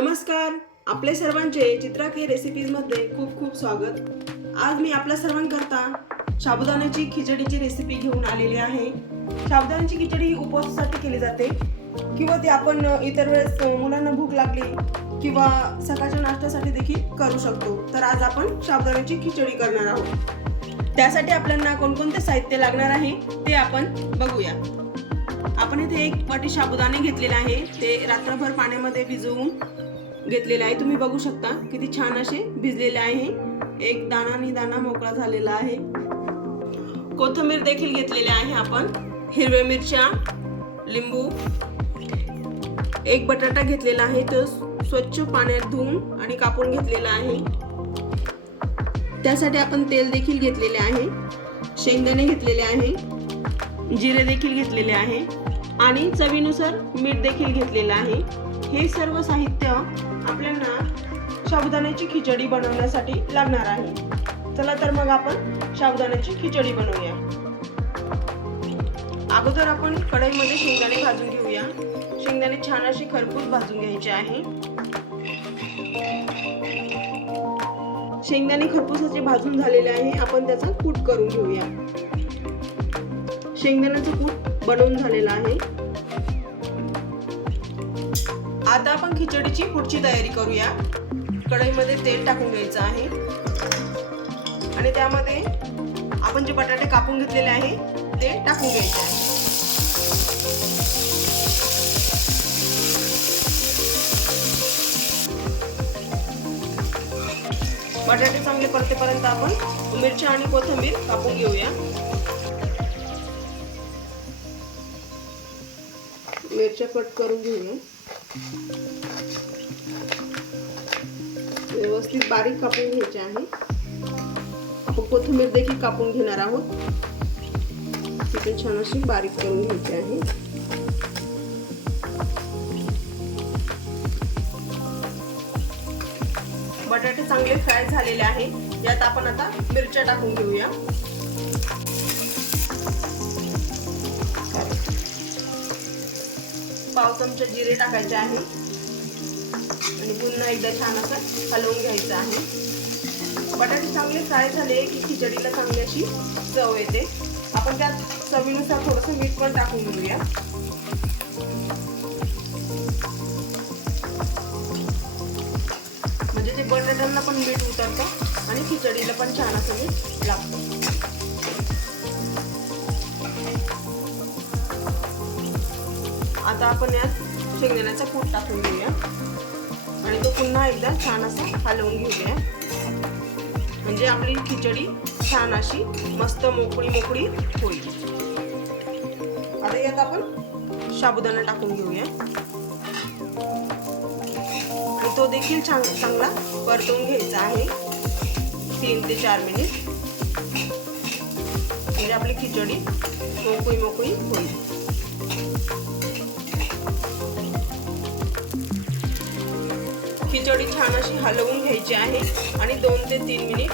नमस्कार. आपले सर्वांचे चित्राखे रेसिपीजमध्ये खूप खूप स्वागत. आज मी आपल्या सर्वांकरता साबुदाण्याची खिचडीची रेसिपी घेऊन आलेली आहे. साबुदाण्याची खिचडी ही उपवासासाठी केली जाते. किंवा ते आपण इतर वेळेस मुलांना भूक लागली किंवा सकाळच्या नाश्त्यासाठी देखील करू शकतो. तर आज आपण साबुदाण्याची खिचडी करणार आहोत. त्यासाठी आपल्याला कोणकोणते साहित्य लागणार आहे ते आपण बघूया. आपण इथे एक वाटी साबुदाणे घेतलेले आहे. ते रात्रभर पाण्यामध्ये भिजवून घेतलेले आहे. तुम्ही बघू शकता किती छान असे भिजलेले आहे. एक दाणा आणि दाणा मोकळा झालेला आहे. कोथिंबीर देखील घेतलेले आहे आपण. हिरव्या मिरच्या लिंबू. एक बटाटा घेतलेला आहे. तो स्वच्छ पाण्यात धुवून आणि कापून घेतलेला आहे. त्यासाठी आपण तेल देखील घेतलेले आहे. शेंगदाणे घेतलेले आहे. जिरे देखील घेतलेले आहे. आणि चवीनुसार मीठ देखील घेतलेलं आहे. हे सर्व साहित्य आपल्याला साबुदाण्याची खिचडी बनवण्यासाठी लागणार आहे. चला तर मग आपण साबुदाण्याची खिचडी बनवूया. अगोदर आपण कढईमध्ये शेंगदाणे भाजून घेऊया. शेंगदाणे छान असे खरपूस भाजून घ्यायचे आहे. शेंगदाणे खरपूस असे भाजून झालेले आहे. आपण त्याचा कूट करून घेऊया. शेंगदाण्याचं कूट बनवून झालेलं आहे. आता आपण खिचडीची पुढची तयारी करूया. कढईमध्ये तेल टाकून घ्यायचं आहे. आणि त्यामध्ये आपण जे बटाटे कापून घेतलेले आहे ते टाकून घ्यायचे आहे. बटाटे चांगले परतेपर्यंत आपण मिरच्या आणि कोथिंबीर कापून घेऊया. मिरच्या कट करून घेऊया. व्यवस्थित बारीक कापून घ्यायचे आहे. आपण कोथिंबीर देखील कापून घेणार आहोत. ती पण छान अशी बारीक करून घ्यायची आहे. बटाटे चांगले फ्राय झालेले आहे. यात आपण आता मिरच्या टाकून घेऊया. पाव चमचे जिरे टाकायचे आहे. आणि पुन्हा एकदा छान असं हलवून घ्यायचं आहे. बटाटे चांगले फ्राय झाले की खिचडीला चांगली अशी चव येते. आपण त्यात चवीनुसार थोडंसं मीठ पण टाकून घेऊया. म्हणजे ते बटाट्यांना पण मीठ उतरतं आणि खिचडीला पण छान असं मीठ लागतं. आता आपण यात शेंगदाण्याचा कूट टाकून घेऊया. आणि तो पुन्हा एकदा छान असा हलवून घेऊया. म्हणजे आपली खिचडी छान अशी मस्त मोकळी मोकळी होईल. आता यात आपण साबुदाणा टाकून घेऊया. आणि तो देखील छान चांगला परतवून घ्यायचा आहे. तीन ते चार मिनिट. म्हणजे आपली खिचडी मोकळी मोकळी होईल. खिचडी छान अशी हलवून घ्यायची आहे आणि दोन ते तीन मिनिट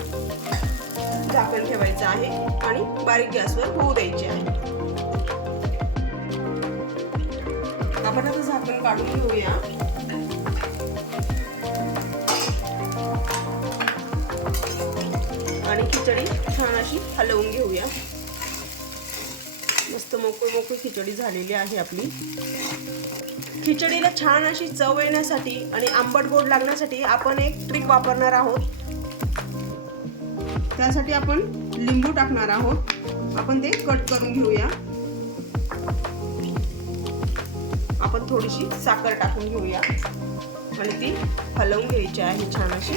झाकण ठेवायचं आहे आणि बारीक गॅसवर होऊ द्यायची आहे. आपण आता झाकण काढून घेऊया. आणि खिचडी छान अशी हलवून घेऊया. मस्त मोकळी मोकळी खिचडी झालेली आहे आपली. खिचडीला छान अशी चव येण्यासाठी आणि आंबट गोड लागण्यासाठी आपण एक ट्रिक वापरणार आहोत. त्यासाठी आपण लिंबू टाकणार आहोत. आपण ते कट करून घेऊया. आपण थोडीशी साखर टाकून घेऊया. आणि ती हलवून घ्यायची आहे छान अशी.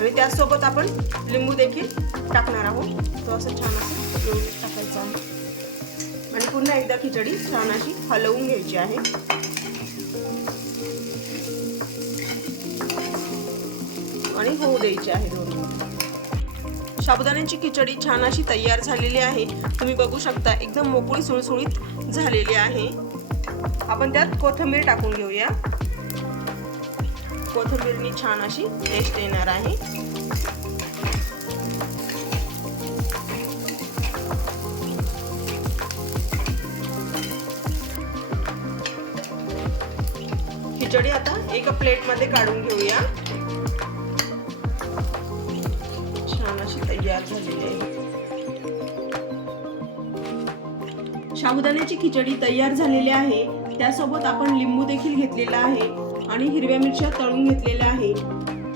आणि त्याचसोबत आपण लिंबू देखील टाकणार आहोत. तो असं छान असं टाकायचं आहे. आणि पुन्हा एकदा खिचडी छान अशी हलवून घ्यायची आहे. आणि होऊ द्यायची आहे दोन साबुदाण्याची खिचडी छान अशी तयार झालेली आहे. तुम्ही बघू शकता एकदम मोकळी सुळसुळीत झालेली आहे. आपण त्यात कोथिंबीर टाकून घेऊया. कोथिंबीरनी छान अशी टेस्ट येणार आहे. खिचडी आता एका प्लेटमध्ये काढून घेऊया. छान अशी तयार झालेली आहे. साबुदाण्याची खिचडी तयार झालेली आहे. त्यासोबत आपण लिंबू देखील घेतलेला आहे आणि हिरव्या मिरच्या तळून घेतलेल्या आहे.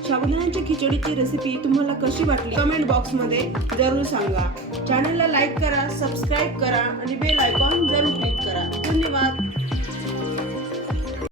साबुदाण्याची खिचडीची रेसिपी तुम्हाला कशी वाटली? कमेंट बॉक्समध्ये जरूर सांगा. चॅनलला लाईक करा सबस्क्राईब करा आणि बेल आयकॉन जरूर क्लिक करा. धन्यवाद.